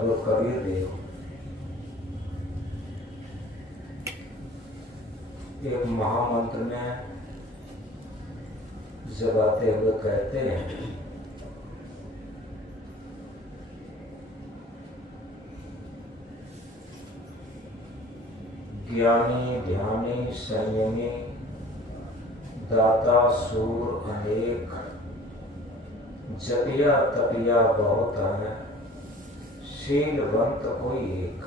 कबीर देव एक महामंत्र में जगाते हुए कहते हैं, ज्ञानी ध्यानी संयमी दाता सूर अनेक, जपिया तपिया बहुत है, शीलवंत कोई एक।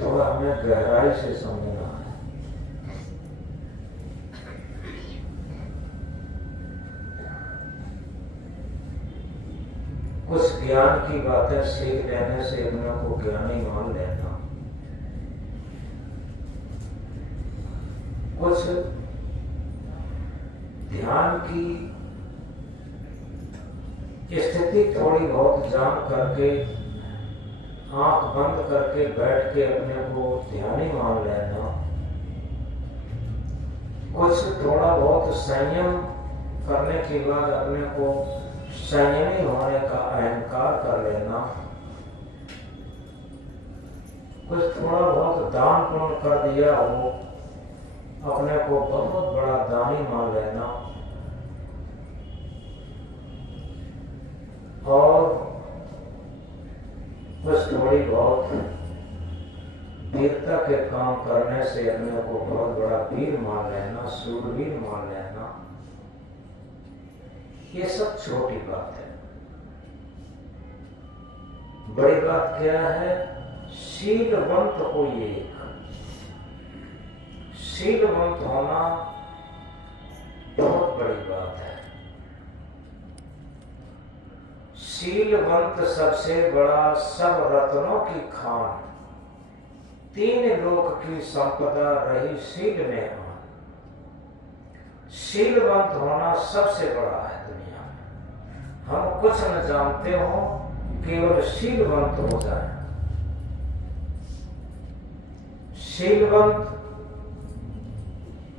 थोड़ा हमें गहराई से समझना है। कुछ ज्ञान की बातें सीख लेने से अपने को ज्ञानी मान लेना, कुछ ध्यान की स्थिति थोड़ी बहुत जान करके आंख बंद करके बैठ के अपने को ध्यानी मान लेना, कुछ थोड़ा बहुत संयम करने के बाद अपने को संयमी होने का अहंकार कर लेना, कुछ थोड़ा बहुत दान पुण्य कर दिया हो अपने को बहुत बड़ा दानी मान लेना, और कुछ थोड़ी बहुत वीरता के काम करने से अपने को बहुत बड़ा वीर मान लेना, सूरवीर मान लेना, ये सब छोटी बात है। बड़ी बात क्या है? शीलवंत कोई एक। शीलवंत होना बहुत बड़ी बात है। शीलवंत सबसे बड़ा सब रत्नों की खान, तीन लोक की संपदा रही शील में आन। शीलवंत होना सबसे बड़ा है दुनिया में। हम कुछ न जानते हो, केवल शीलवंत हो जाए। शीलवंत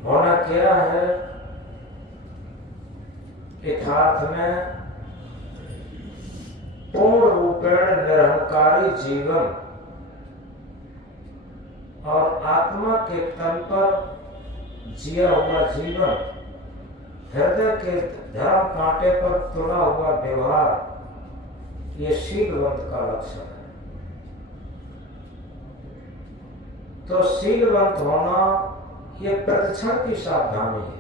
होना क्या है? यथार्थ में पूर्ण रूपेण निरहंकारी जीवन और आत्मा के तन पर जिया हुआ जीवन, हृदय के धर्म कांटे पर तुला हुआ व्यवहार, ये शीलवंत का लक्षण है। तो शीलवंत होना ये प्रतिक्षण की सावधानी है।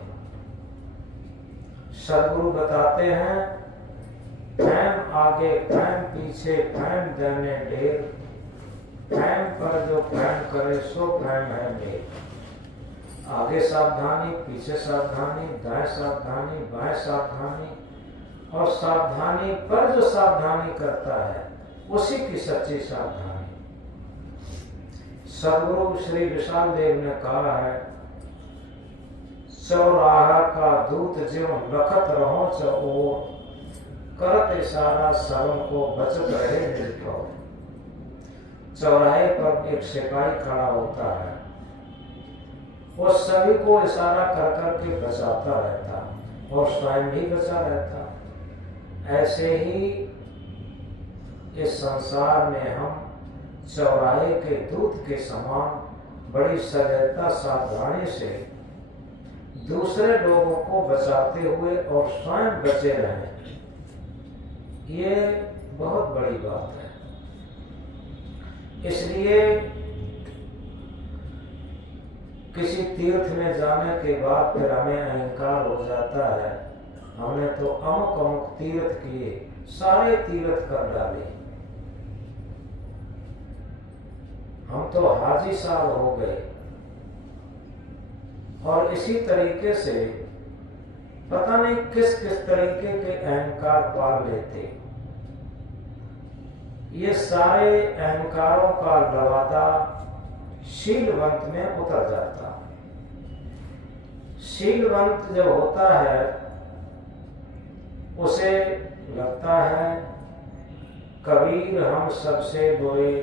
सदगुरु बताते हैं, फैम आगे फैम पीछे फैम देने ढेर, फैम पर जो फैम करे सो फैम है मेर। आगे सावधानी, पीछे सावधानी, दाएं सावधानी, बाएं सावधानी, और सावधानी पर जो सावधानी करता है उसी की सच्ची सावधानी। सदगुरु श्री विशाल देव ने कहा है, चौराहा का दूत ज्यों लखत रहो चौर, करत इशारा सबों को बचत रहे निर्भय। चौराहे पर एक सिपाही खड़ा होता है, वो सभी को इशारा कर करके बचाता रहता और स्वयं भी बचा रहता। ऐसे ही इस संसार में हम चौराहे के दूत के समान बड़ी सजगता सावधानी से दूसरे लोगों को बचाते हुए और स्वयं बचे रहें, ये बहुत बड़ी बात है। इसलिए किसी तीर्थ में जाने के बाद फिर हमें अहंकार हो जाता है, हमने तो अमुक अमुक तीर्थ किए, सारे तीर्थ कर डाले, हम तो हाजी साहब हो गए। और इसी तरीके से पता नहीं किस किस तरीके के अहंकार पाल लेते। ये सारे अहंकारों का लवादा शीलवंत में उतर जाता। शीलवंत जब होता है उसे लगता है, कबीर हम सबसे बुरे,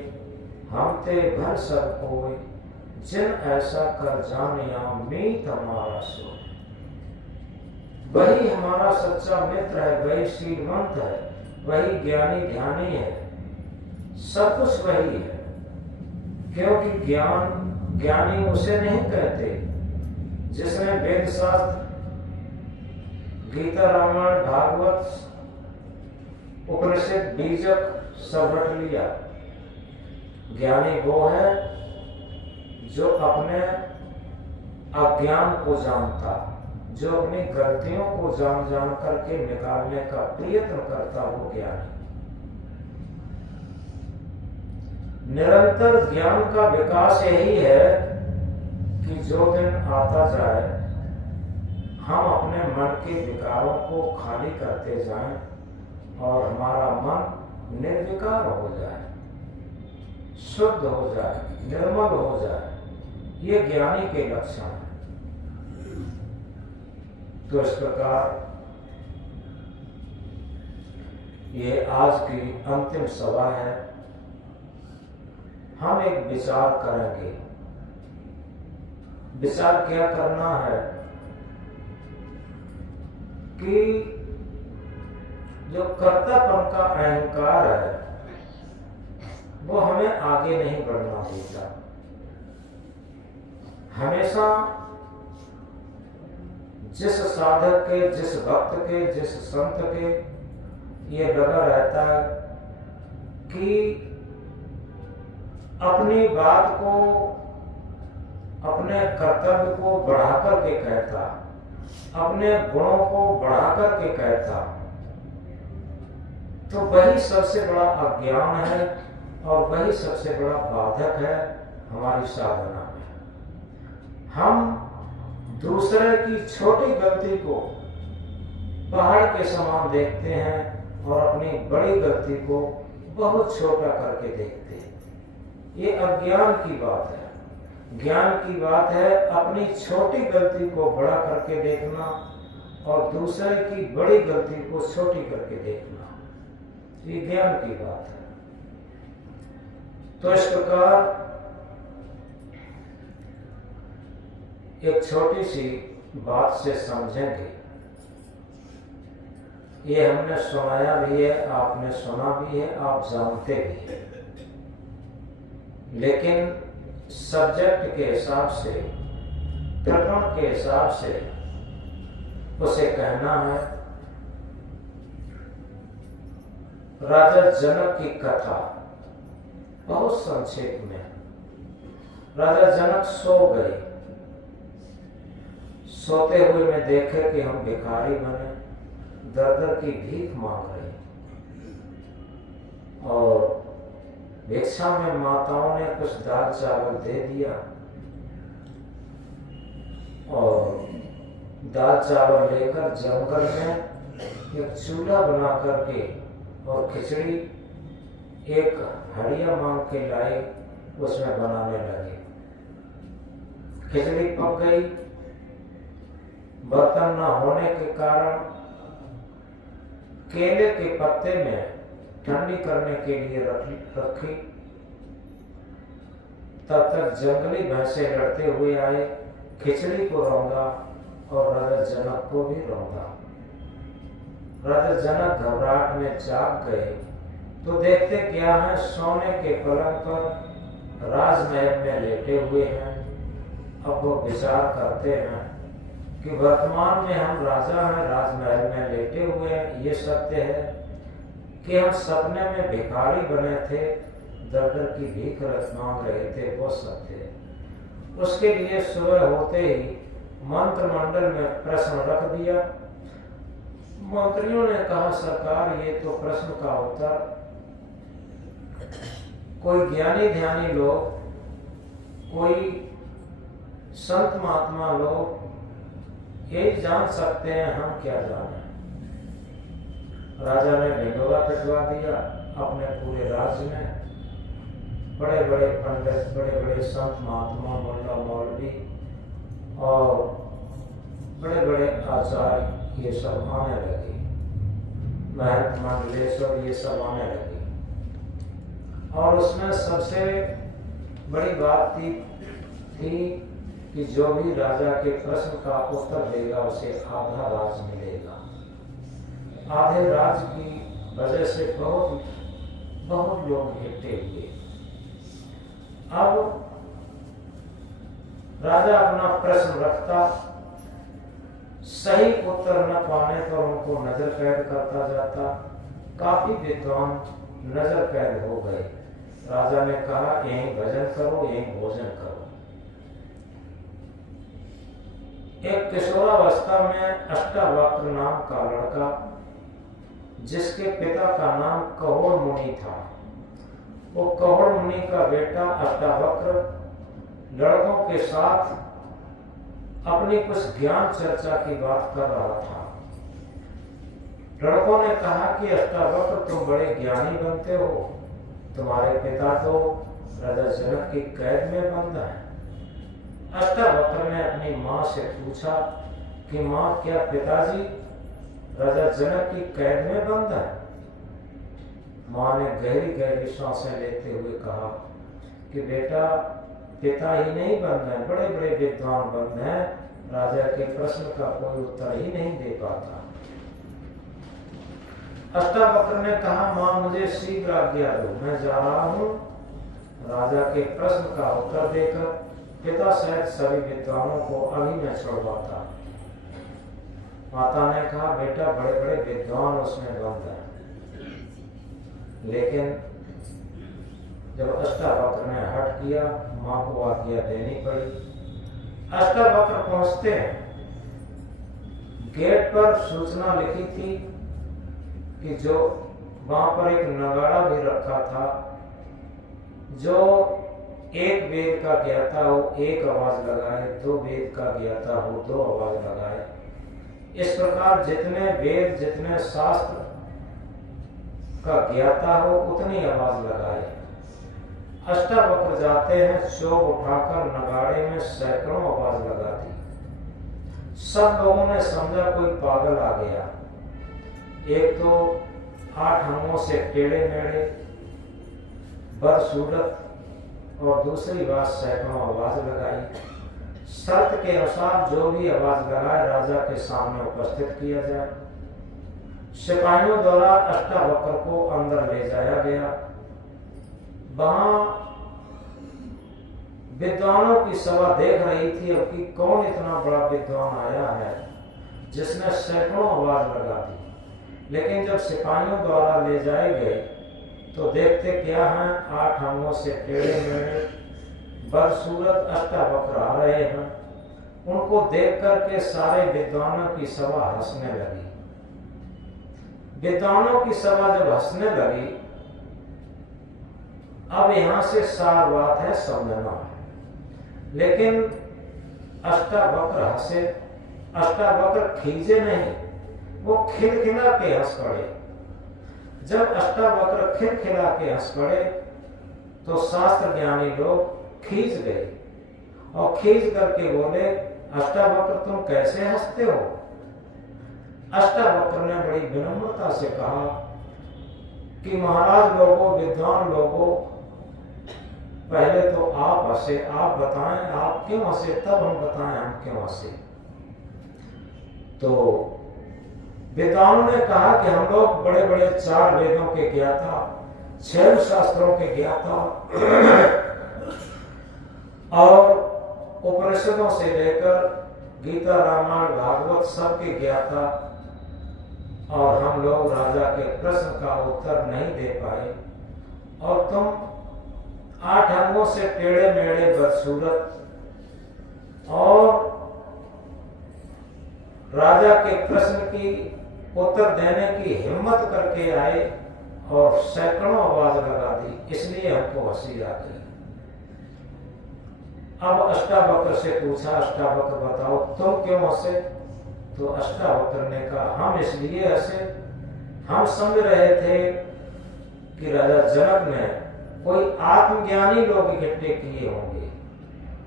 हम ते भर सब कोय, जिन ऐसा कर जानिया मीत हमारा सो। वही हमारा सच्चा मित्र है, वही शीलवंत है, वही ज्ञानी ध्यानी है, सब कुछ वही है। क्योंकि ज्ञानी उसे नहीं कहते जिसने वेद शास्त्र, गीता, रामायण, भागवत, उपनिषद, बीजक सब रट लिया। ज्ञानी वो है जो अपने अज्ञान को जानता, जो अपनी गलतियों को जान करके निकालने का प्रयत्न करता, वो ज्ञानी। निरंतर ज्ञान का विकास यही है कि जो दिन आता जाए हम अपने मन के विकारों को खाली करते जाएं और हमारा मन निर्विकार हो जाए, शुद्ध हो जाए, निर्मल हो जाए। ये ज्ञानी के लक्षण है। तो इस प्रकार ये आज की अंतिम सभा है। हम एक विचार करेंगे। विचार क्या करना है कि जो कर्तापन का अहंकार है वो हमें आगे नहीं बढ़ना देता। हमेशा जिस साधक के, जिस भक्त के, जिस संत के ये लगा रहता है कि अपनी बात को, अपने कर्तव्य को बढ़ाकर के कहता, अपने गुणों को बढ़ाकर के कहता, तो वही सबसे बड़ा अज्ञान है और वही सबसे बड़ा बाधक है हमारी साधना में। हम दूसरे की छोटी गलती को पहाड़ के समान देखते हैं और अपनी बड़ी गलती को बहुत छोटा करके देखते हैं। ये अज्ञान की बात है। ज्ञान की बात है अपनी छोटी गलती को बड़ा करके देखना और दूसरे की बड़ी गलती को छोटी करके देखना। ये ज्ञान की बात है। तो इस प्रकार एक छोटी सी बात से समझेंगे। ये हमने सुनाया भी है, आपने सुना भी है, आप जानते भी हैं, लेकिन सब्जेक्ट के हिसाब से, प्रकरण के हिसाब से उसे कहना है। राजा जनक की कथा बहुत संक्षेप में। राजा जनक सो गए। सोते हुए में देखे कि हम भिखारी बने, दर दर की भीख मांग रहे, और भिक्षा में माताओं ने कुछ दाल चावल दे दिया और दाल चावल लेकर जंगल में एक चूल्हा बना करके और खिचड़ी एक हड़िया मांग के लाए, उसमें बनाने लगे। खिचड़ी पक गई। बर्तन न होने के कारण केले के पत्ते में ठंडी करने के लिए रखी। तब तक जंगली भैंसे लड़ते हुए आए, खिचड़ी को रौंदा और राजा जनक को भी रौंदा। राजा जनक घबराहट में जाग गए तो देखते क्या है, सोने के पलंग पर राजमहल में लेटे हुए हैं। अब वो विचार करते हैं कि वर्तमान में हम राजा हैं, राजमहल में लेटे हुए हैं, ये सत्य है कि हम सपने में भिखारी बने थे, दर दर की भीख मांग रहे थे, वो सत्य है। उसके लिए सुबह होते ही मंत्रिमंडल में प्रश्न रख दिया। मंत्रियों ने कहा, सरकार ये तो प्रश्न का उत्तर कोई ज्ञानी ध्यानी लोग, कोई संत महात्मा लोग यही जान सकते हैं, हम क्या जाने। राजा ने ढिंढोरा पिटवा दिया अपने पूरे राज्य में। बड़े बड़े पंडित, बड़े बड़े संत महात्मा, मुल्ला मौलवी और बड़े बड़े आचार्य ये सब आने लगे। महंत मंडलेश्वर ये सब आने लगे। और उसमें सबसे बड़ी बात थी कि कि जो भी राजा के प्रश्न का उत्तर देगा उसे आधा राज मिलेगा। आधे राज की वजह से बहुत लोग इकट्ठे हुए। अब राजा अपना प्रश्न रखता, सही उत्तर न पाने पर उनको नजर कैद करता जाता। काफी विद्वान नजर कैद हो गए। राजा ने कहा, यहीं भजन करो, यहीं भोजन करो। एक किशोरावस्था में अष्टावक्र नाम का लड़का, जिसके पिता का नाम कहोड़ मुनि था, वो कहोड़ मुनि का बेटा अष्टावक्र लड़कों के साथ अपनी कुछ ज्ञान चर्चा की बात कर रहा था। लड़कों ने कहा कि अष्टावक्र तुम बड़े ज्ञानी बनते हो, तुम्हारे पिता तो राजा जनक की कैद में बंद है। अष्टावक्र ने अपनी माँ से पूछा कि माँ, क्या पिताजी राजा जनक की कैद में बंद है? माँ ने गहरी गहरी सांसें लेते हुए कहा कि बेटा, पिता ही नहीं बंद है, बड़े बड़े विद्वान बंद हैं, राजा के प्रश्न का कोई उत्तर ही नहीं दे पाता। अष्टावक्र ने कहा, माँ मुझे शीघ्र आज्ञा दो, मैं जा रहा हूँ राजा के प्रश्न का उत्तर देकर पिता सहित सभी विद्वानों को अभी मैं छुड़वाता। माता ने कहा, बेटा बड़े बड़े विद्वान उसमें बंद हैं। लेकिन जब अष्टावक्र ने हट किया, माँ को आज्ञा देनी पड़ी। अष्टावक्र पहुंचते हैं, गेट पर सूचना लिखी थी कि जो वहां पर एक नगाड़ा भी रखा था, जो एक वेद का ज्ञाता हो एक आवाज लगाए, दो वेद का ज्ञाता हो दो आवाज लगाए। इस प्रकार जितने वेद जितने शास्त्र का ज्ञाता हो उतनी आवाज लगाए। अष्टावक्र जाते हैं, चोग उठाकर नगाड़े में सैकड़ों आवाज लगा दी। सब लोगों ने समझा कोई पागल आ गया। एक तो 8 अंगों से टेढ़े मेढ़े बदसूरत और दूसरी बात सैकड़ों आवाज लगाई। शर्त के अनुसार जो भी आवाज लगाए राजा के सामने उपस्थित किया जाए। सिपाहियों द्वारा अष्टावक्र को अंदर ले जाया गया। वहां विद्वानों की सभा देख रही थी अब कि कौन इतना बड़ा विद्वान आया है जिसने सैकड़ों आवाज लगा दी। लेकिन जब सिपाहियों द्वारा ले जाए गए तो देखते क्या हैं, 8 अंगों से टेढ़े मेढ़े बदसूरत अष्टावक्र आ रहे हैं। उनको देख करके सारे विद्वानों की सभा हंसने लगी। विद्वानों की सभा जब हंसने लगी, अब यहां से सार बात है समझना। लेकिन अष्टावक्र हंसे, अष्टावक्र खींचे नहीं, वो खिलखिला के हंस पड़े। जब अष्टावक्र खिलखिला के हंस पड़े तो शास्त्र ज्ञानी लोग खींच गए और खींच करके बोले, अष्टावक्र तुम कैसे हंसते हो? अष्टावक्र ने बड़ी विनम्रता से कहा कि महाराज लोगों, विद्वान लोगों, पहले तो आप हंसे, आप बताएं आप क्यों हंसे, तब हम बताएं हम क्यों हंसे। तो विद्वानों ने कहा कि हम लोग बड़े बड़े 4 वेदों के ज्ञाता, 6 शास्त्रों के ज्ञाता और उपनिषदों से लेकर गीता रामायण भागवत सबके ज्ञाता, और हम लोग राजा के प्रश्न का उत्तर नहीं दे पाए और तुम 8 अंगों से टेढ़े मेढ़े बदसूरत और राजा के प्रश्न की उत्तर देने की हिम्मत करके आए और सैकड़ों आवाज लगा दी, इसलिए हमको हंसी आ गई। अब अष्टावक्र से पूछा, अष्टावक्र बताओ तुम क्यों हंसे? तो अष्टावक्र ने कहा, हम इसलिए हंसे, हम समझ रहे थे कि राजा जनक ने कोई आत्मज्ञानी लोग इकट्ठे किए होंगे,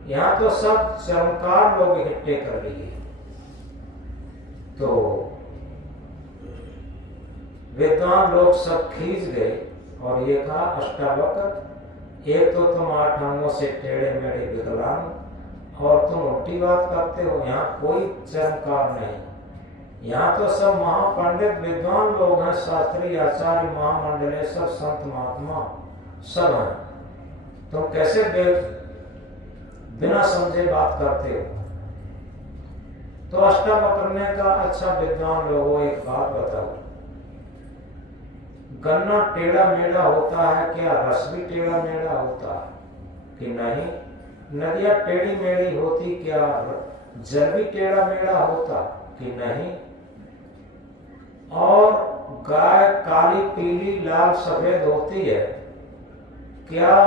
यहाँ तो सब चमत्कार लोग इकट्ठे कर लिए। तो विद्वान लोग सब खींच गए और ये कहा, अष्टावक्र एक तो तुम 8 अंगों से टेढ़े मेढ़े विकलांग और तुम उल्टी बात करते हो। यहाँ कोई चमत्कार नहीं, यहाँ तो सब महापंडित विद्वान लोग हैं, शास्त्री आचार्य महामंडलेश्वर संत महात्मा सब हैं। तुम कैसे बिना समझे बात करते हो। तो अष्टावक्र ने कहा, अच्छा विद्वान लोगों एक बात बताओ, गन्ना टेढ़ा मेढ़ा होता है क्या? रस भी टेढ़ा मेढ़ा होता है कि नहीं? नदियां टेढ़ी मेढ़ी होती क्या? जल भी टेढ़ा मेढ़ा होता कि नहीं? और गाय काली पीली लाल सफेद होती है क्या?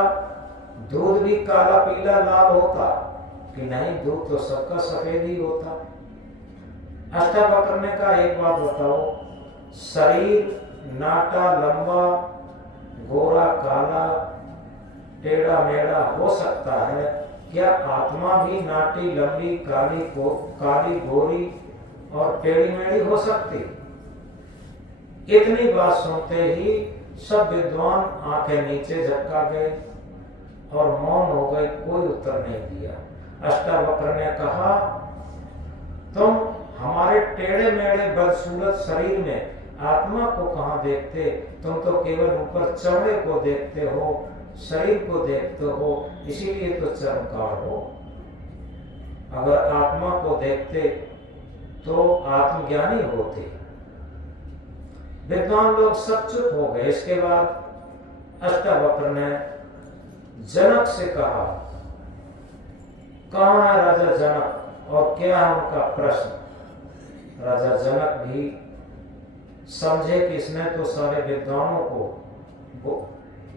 दूध भी काला पीला लाल होता कि नहीं? दूध तो सबका सफेद ही होता। अष्टावक्र ने कहा, एक बात बताओ, शरीर नाटा लंबा गोरा काला टेढ़ा मेढ़ा हो सकता है क्या? आत्मा भी नाटी लंबी काली गोरी और टेढ़ी मेढ़ी हो सकती? इतनी बात सुनते ही सब विद्वान आंखें नीचे झटका गए और मौन हो गए, कोई उत्तर नहीं दिया। अष्टावक्र ने कहा, तुम हमारे टेढ़े मेढ़े बदसूरत शरीर में आत्मा को कहां देखते? तुम तो केवल ऊपर चमड़े को देखते हो, शरीर को देखते हो, इसीलिए तो चमत्कार हो। अगर आत्मा को देखते तो आत्मज्ञानी होते। विद्वान लोग सब चुप हो गए। इसके बाद अष्टावक्र ने जनक से कहा, कहाँ है राजा जनक और क्या है उनका प्रश्न? राजा जनक भी समझे कि इसने तो सारे विद्वानों को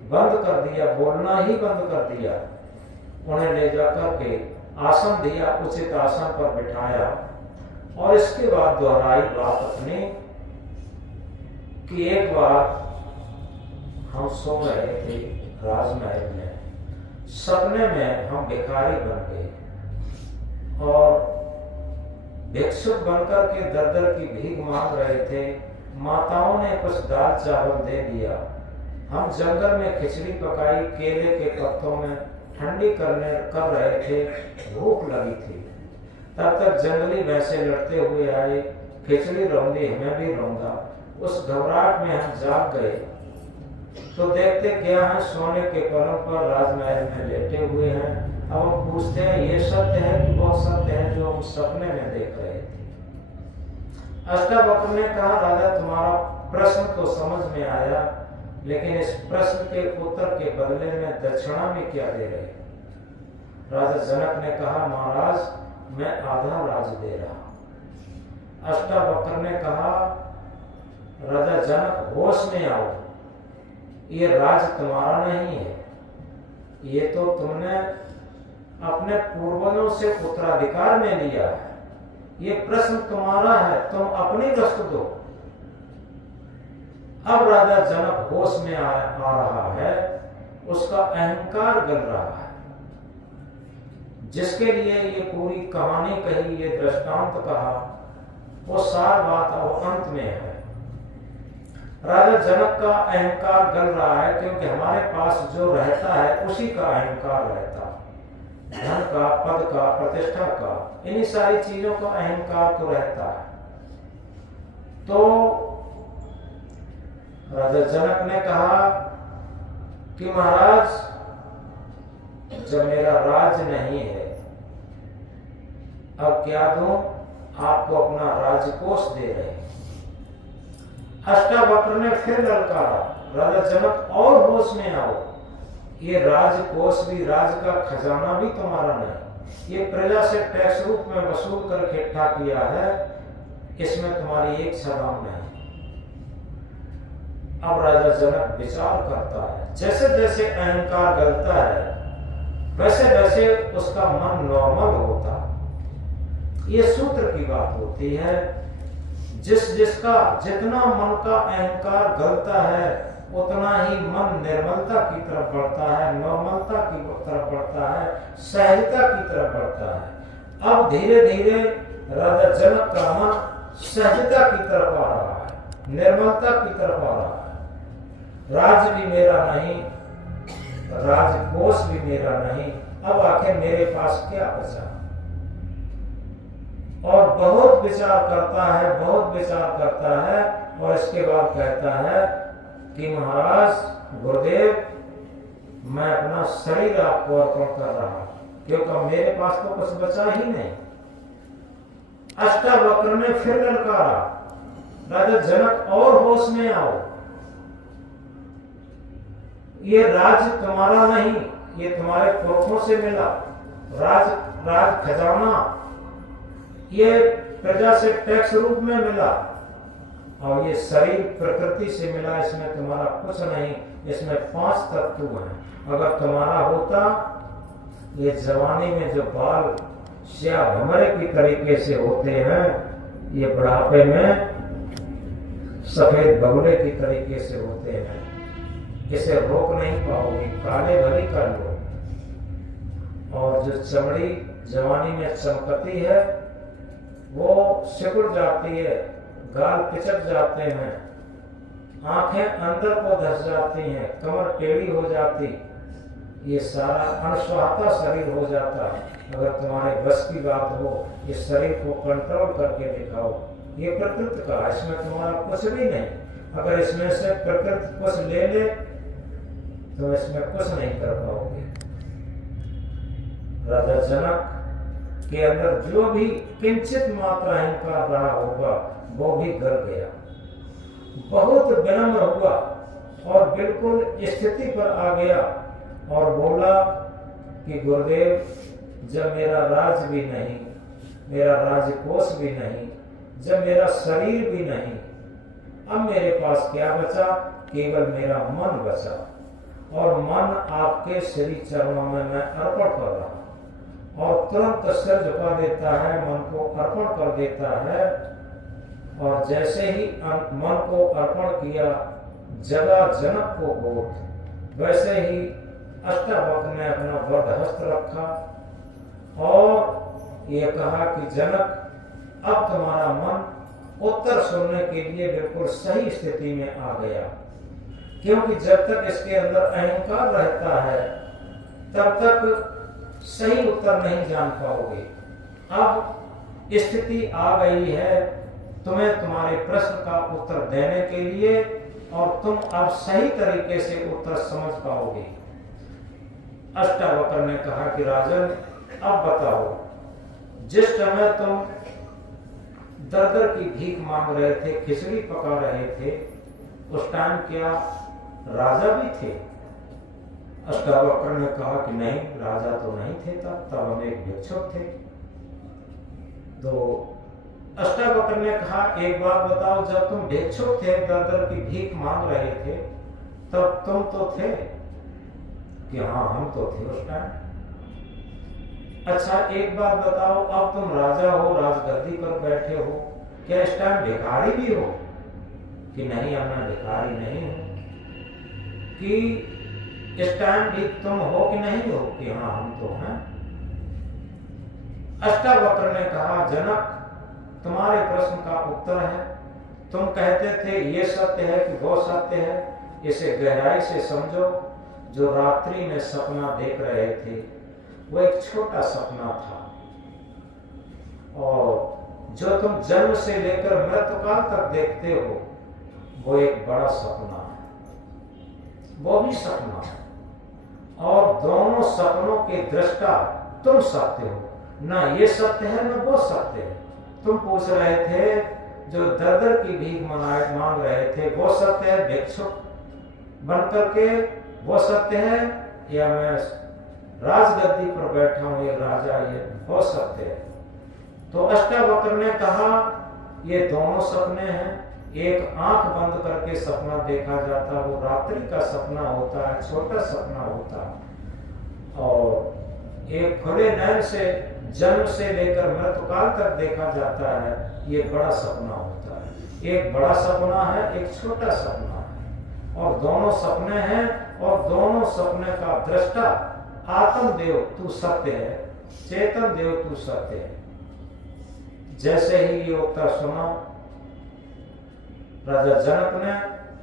बंद कर दिया, बोलना ही बंद कर दिया। उन्हें ले जाकर के आसन दिया, उचित आसन पर बिठाया और इसके बाद दोहराई बात अपनी कि एक बार हम सो रहे थे राजमहल में, सपने में हम भिखारी बन गए और भिक्षुक बनकर के दर दर की भीख मांग रहे थे। माताओं ने कुछ दाल चावल दे दिया। हम जंगल में खिचड़ी पकाई, केले के पत्तों में ठंडी कर रहे थे, भूख लगी थी। तब तक जंगली भैंसे लड़ते हुए आए, खिचड़ी रौंदी, हमें भी रौंदा। उस घबराहट में हम जाग गए तो देखते क्या है, सोने के पलंग पर राजमहल में लेटे हुए हैं। अब हम पूछते हैं, ये सत्य है कि बहुत सत्य है जो हम सपने में देख रहे थे? अष्टावक्र ने कहा, राजा तुम्हारा प्रश्न तो समझ में आया, लेकिन इस प्रश्न के उत्तर के बदले में दक्षिणा में क्या दे रहे? राजा जनक ने कहा, महाराज मैं आधा राज दे रहा। अष्टावक्र ने कहा, राजा जनक होश में आओ, ये राज तुम्हारा नहीं है, ये तो तुमने अपने पूर्वजों से उत्तराधिकार में लिया है। ये प्रश्न तुम्हारा है, तुम अपनी वस्तु दो। अब राजा जनक होश में आ रहा है, उसका अहंकार गल रहा है। जिसके लिए ये पूरी कहानी कही, ये दृष्टांत कहा, वो सार बात अब अंत में है। राजा जनक का अहंकार गल रहा है क्योंकि हमारे पास जो रहता है उसी का अहंकार रहता है। धन का, पद का, प्रतिष्ठा का, इन्हीं सारी चीजों का अहंकार तो रहता है। तो राजा जनक ने कहा कि महाराज जब मेरा राज नहीं है, अब क्या दूं? आपको अपना राजकोष दे रहे हैं। अष्टावक्र ने फिर ललकारा, राजा जनक और होश में आओ, ये राजकोष भी, राज का खजाना भी तुम्हारा नहीं, ये प्रजा से टैक्स रूप में वसूल कर इकट्ठा किया है, इसमें तुम्हारी एक छलांग नहीं। अब राजा जनक विचार करता है, जैसे जैसे अहंकार गलता है वैसे वैसे उसका मन नॉर्मल होता। ये सूत्र की बात होती है, जिसका जितना मन का अहंकार गलता है उतना ही मन निर्मलता की तरफ बढ़ता है, नॉर्मलता की तरफ बढ़ता है, सहजता की तरफ बढ़ता है। अब धीरे धीरे राजा जनक का मन सहजता की तरफ आ रहा है, निर्मलता की तरफ आ रहा है। राज भी मेरा नहीं, राजकोष भी मेरा नहीं, अब आखिर मेरे पास क्या बचा? और बहुत विचार करता है, बहुत विचार करता है, और इसके बाद कहता है कि महाराज गुरुदेव, मैं अपना शरीर आपको अर्पण कर रहा, क्योंकि मेरे पास तो कुछ बचा ही नहीं। अष्टावक्र ने फिर ललकारा, राजा जनक और होश में आओ, ये राज तुम्हारा नहीं, ये तुम्हारे पुरखों से मिला। राज खजाना ये प्रजा से टैक्स रूप में मिला, और ये शरीर प्रकृति से मिला, इसमें तुम्हारा कुछ नहीं, इसमें 5 तत्व हैं। अगर तुम्हारा होता, ये जवानी में जो बाल श्या भमरे की तरीके से होते हैं, ये बुढ़ापे में सफेद बगुले की तरीके से होते हैं, इसे रोक नहीं पाओगे, काले भली कर लो। और जो चमड़ी जवानी में चमकती है वो सिकुड़ जाती है, गाल पिचक जाते हैं, आंखें अंदर को धस जाती हैं, कमर टेढ़ी हो जाती, ये सारा अनसुहाता शरीर हो जाता। अगर तुम्हारे बस की बात हो, इस शरीर को कंट्रोल करके दिखाओ। ये प्रकृति का, इसमें तुम्हारा कुछ भी नहीं। अगर इसमें से प्रकृति कुछ ले ले तो इसमें कुछ नहीं कर पाओगे। राजा जनक के अंदर जो भी किंचित मात्रा अहंकार रहा होगा वो भी गल गया, बहुत विनम्र हुआ और बिल्कुल स्थिति पर आ गया और बोला कि गुरुदेव, जब मेरा राज भी नहीं, मेरा राजकोष भी नहीं, जब मेरा शरीर भी नहीं, अब मेरे पास क्या बचा? केवल मेरा मन बचा, और मन आपके श्री चरणों में मैं अर्पण कर रहा हूं। और तुरंत सिर झुका देता है, मन को अर्पण कर देता है, और जैसे ही मन को अर्पण किया, जगा जनक को बोध, वैसे ही अष्टावक्र ने अपना वरद हस्त रखा और ये कहा कि जनक, अब तुम्हारा मन उत्तर सुनने के लिए बिल्कुल सही स्थिति में आ गया, क्योंकि जब तक इसके अंदर अहंकार रहता है तब तक सही उत्तर नहीं जान पाओगे। अब स्थिति आ गई है तुम्हें तुम्हारे प्रश्न का उत्तर देने के लिए, और तुम अब सही तरीके से उत्तर समझ पाओगे। अष्टावक्र ने कहा कि राजन, अब बताओ, जिस समय तुम दर की भीख मांग रहे थे, खिचड़ी पका रहे थे, उस टाइम क्या राजा भी थे? अष्टावक्र ने कहा कि नहीं, राजा तो नहीं थे, तब हम एक भिक्षुक थे। तो अष्टावक्र ने कहा, एक बात बताओ, जब तुम भिक्षुक थे, दर की भीख मांग रहे थे, तब तुम तो थे? कि हाँ, हम तो थे उस टाइम। अच्छा, एक बात बताओ, अब तुम राजा हो, राजगद्दी पर बैठे हो, क्या इस टाइम भिखारी भी हो? कि नहीं, मैं भिखारी नहीं हूं। कि इस टाइम भी तुम हो कि नहीं हो? कि हाँ, हम तो हैं। अष्टावक्र ने कहा, जनक, तुम्हारे प्रश्न का उत्तर है। तुम कहते थे ये सत्य है कि वो सत्य है, इसे गहराई से समझो। जो रात्रि में सपना देख रहे थे वो एक छोटा सपना था, और जो तुम जन्म से लेकर मृत्युकाल तक देखते हो वो एक बड़ा सपना है, वो भी सपना है। और दोनों सपनों के दृष्टा तुम सत्य हो, ना ये सत्य है ना वो सत्य है। तुम पूछ रहे थे जो दर की भीख मांग रहे थे वो सत्य है, भिक्षुक बनकर के वो सत्य है, या मैं राजगद्दी पर बैठा हूं ये राजा, ये वो सत्य है। तो अष्टावक्र ने कहा, ये दोनों सपने हैं। एक आंख बंद करके सपना देखा जाता, वो रात्रि का सपना होता है, छोटा सपना होता है, और एक खुले नयन से जन्म से लेकर मृत्युकाल तक देखा जाता है, ये बड़ा सपना होता है। एक बड़ा सपना है, एक छोटा सपना है, और दोनों सपने हैं, और दोनों सपने का दृष्टा आत्मदेव तू सत्य है, चेतन देव तू सत्य है। जैसे ही ये उत्तर सुना, राजा जनक ने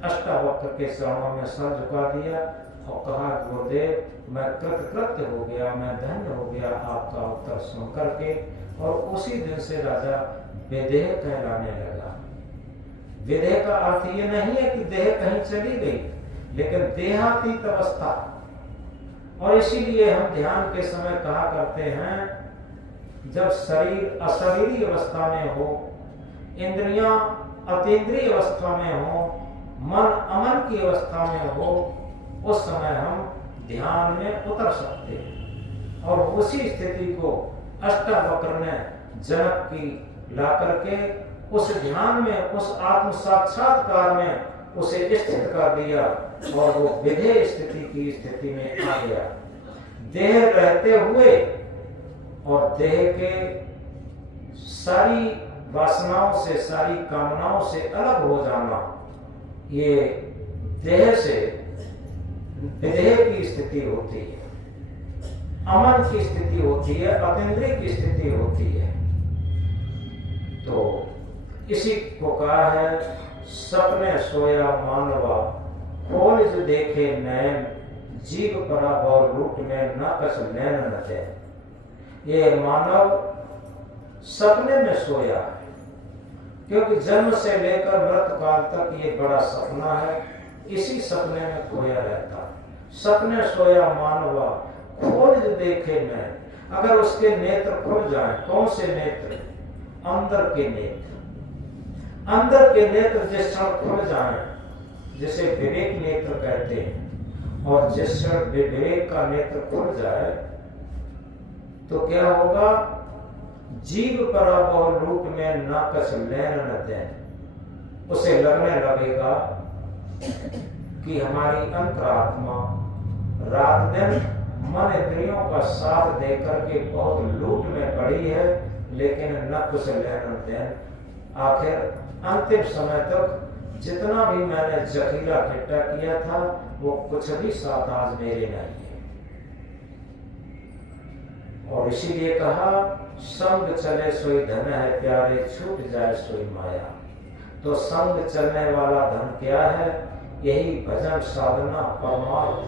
अष्टावक्र के चरणों में सर झुका दिया और कहा, गुरुदेव मैं कृतकृत्य हो गया, मैं धन्य हो गया आपका उत्तर सुन करके। और उसी दिन से राजा विदेह कहलाने लगा। विदेह का अर्थ ये नहीं है कि देह कहीं चली गई, लेकिन देहातीत अवस्था। और इसीलिए हम ध्यान के समय कहा करते हैं, जब शरीर अशरीरी अवस्था में हो, इंद्रियां अतीन्द्रिय अवस्था में हो, मन अमन की अवस्था में हो, उस समय हम ध्यान में उतर सकते हैं। और उसी स्थिति को अष्टावक्र ने जनक की ला करके उस ध्यान में, उस आत्म साक्षात्कार में उसे स्थित कर दिया और वो विधेय स्थिति की स्थिति में आ गया। देह रहते हुए और देह के सारी वासनाओं से, सारी कामनाओं से अलग हो जाना, ये देह से विदेह की स्थिति होती है, अमन की स्थिति होती है, अतीन्द्रिय की स्थिति होती है। तो इसी को कहा है, सपने सोया मानवा खोल जो देखे नैन, जीव परा और लूट में न कस नैन न दे। ये मानव सपने में सोया है, क्योंकि जन्म से लेकर मृत्यु काल तक ये बड़ा सपना है, इसी सपने में खोया रहता है। सपने सोया मानवा खोल जो देखे नैन, अगर उसके नेत्र खुल जाए। कौन से नेत्र? अंदर के नेत्र। अंदर के नेत्र जिस क्षण खुल जाए, जिसे विवेक नेत्र कहते हैं, और जिस क्षण विवेक का नेत्र खुल जाए तो क्या होगा? जीव परा और लूट में न कछ लेन न देन। उसे लगने लगेगा कि हमारी अंतरात्मा रात दिन मन इंद्रियों का साथ देकर के बहुत लूट में पड़ी है, लेकिन न कुछ लेन न देन। आखिर अंतिम समय तक जितना भी मैंने जखीरा इकट्ठा किया था, वो कुछ भी साथ आज मेरे नहीं है। और इसीलिए कहा, संग चले सोई धन है प्यारे, छूट जाए सोई माया। तो संग चलने वाला धन क्या है? यही भजन साधना, परमार्थ,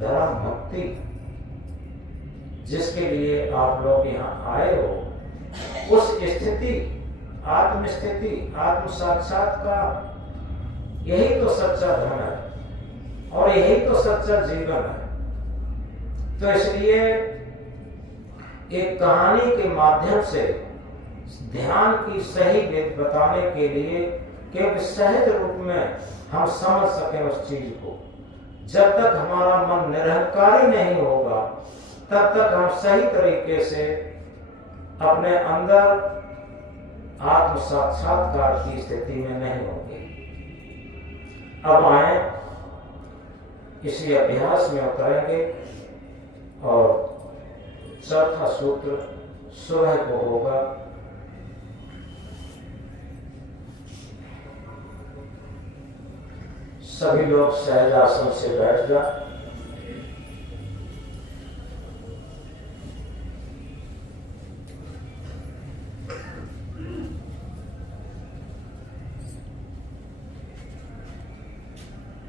धर्म, भक्ति, जिसके लिए आप लोग यहाँ आए हो। उस स्थिति, आत्म स्थिति, आत्म साक्षात्कार, यही तो सच्चा धन है और यही तो सच्चा जीवन है। तो इसलिए एक कहानी के माध्यम से ध्यान की सही विधि बताने के लिए, क्योंकि सहज रूप में हम समझ सकें उस चीज को। जब तक हमारा मन निरहंकारी नहीं होगा, तब तक हम सही तरीके से अपने अंदर आत्म साक्षात्कार की स्थिति में नहीं होंगे। अब आए इसी अभ्यास में उतरेंगे और चौथा सूत्र सुबह को होगा। सभी लोग सहज आसन से बैठ जाए।